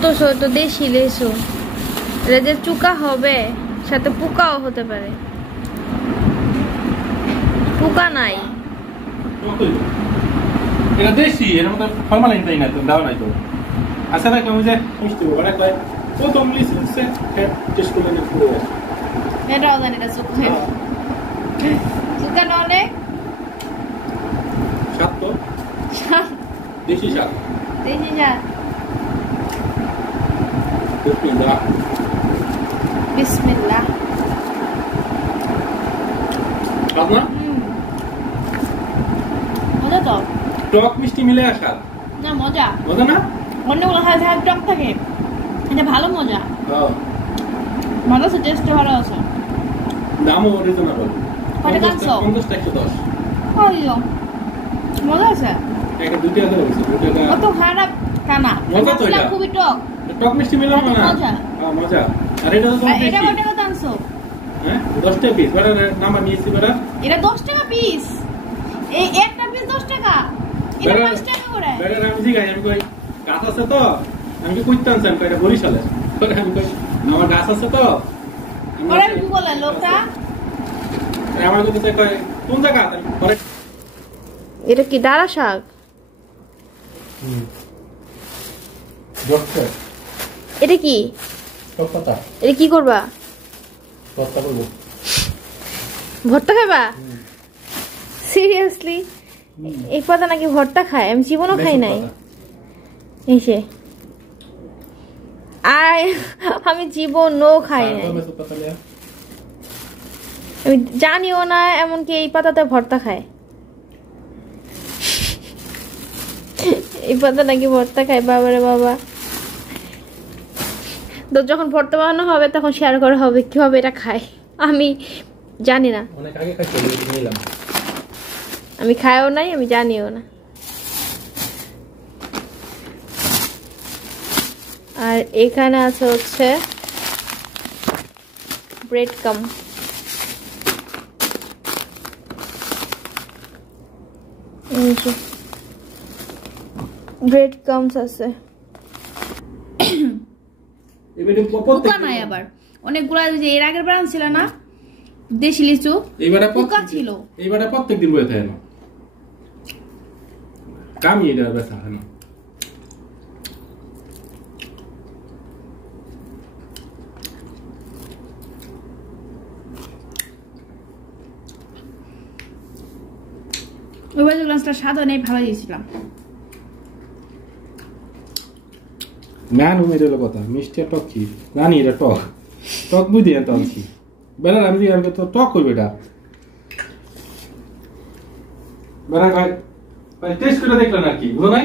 বলতেছো তো দেশি লেসু, এটা যে চুকা হবে সাথে পোকাও হতে পারে। পোকা নাই, এটা দেশি, এর মধ্যে ফরমালিন দেই না তো, দাও নাই তো। আচ্ছা না কেমন যে মিষ্টি বড় কয় ও তো ইংলিশ লিখছে টেস্ট করে না পুরো এটাও জানি এটা চুকা। চুকা না অনেক স্বাদ তো দেশি স্বাদ, দেশি স্বাদ। বিসমিল্লাহ বিসমিল্লাহ। স্বাদ না মজা তো, টক মিষ্টি মিলে স্বাদ না মজা। মজা না অন্যগুলো খায় খায় টক থাকে, এটা ভালো মজা। ভালো আছে, টেস্টটা ভালো আছে। দামও রিজনেবল। কত টাকা? 50 টাকা 110। আইয়ো মজা আছে। একটা 2 টাকা দাও, 2 টাকা। কত খারাপ কানা, মজা তো এটা খুবই টক। টক মিষ্টি মিলে না মজা। হ্যাঁ মজা। আর এটা তো এটা কত টাকা আনছো? হ্যাঁ 10 টাকা পিস। বড় নাম্বার নিয়েছি বড়। এটা 10 টাকা পিস। এই একটা পিস 10 টাকা। এটা 5 টাকা করে। বড় আমি জিগাই, আমি কই গাছ আছে তো, আমি কি কইতাম স্যার কয়টা বরিশালে। পরে আমি কই আমার গাছ আছে তো। ওরা কি বলে লোকটা? আমার কাছে কয় কোন জায়গা? পরে এটা কি দাঁড়া শাক? ডক্টর এটা কি? টকপাতা। এটা কি করবা? ভর্তা করব। ভর্তা খাবা? সিরিয়াসলি? এই পাতা নাকি ভর্তা খায়? আমি জীবনও খাই নাই। এসে আমি জীবনও খাই নাই, আমি জানিও না এমনকি এই পাতাতে ভর্তা খায়। এই পাতা নাকি ভর্তা খায়, বাবারে বাবা। তো যখন ভর্তা বানানো হবে তখন শেয়ার করা হবে কিভাবে এটা খায়। আমি জানি না, অনেক আগে খাইতে নিলাম, আমি খাইও নাই, আমি জানিও না। আর এখানে আছে হচ্ছে ব্রেড কাম। ব্রেড কামস আছে। পোকা নাই আবার অনেকগুলা, যে এর আগের বার ছিল না দেশি লিচু, পোকা ছিল। এইবারে প্রত্যেকদিন বয়ে থাকে না, কামি এটা বেচা হয় না। ওই বাজে গ্লাসটা স্বাদ নেই, ভালো দিয়েছিলাম। ম্যান উমের এলো কথা, মিষ্টি টক কি জানি, এটা টক টক বুঝি এত আনছি বেড়ার। আমি তো টক হইবে এটা বেড়া ভাই টেস্ট করে দেখলেন আর কি বুঝো নাই।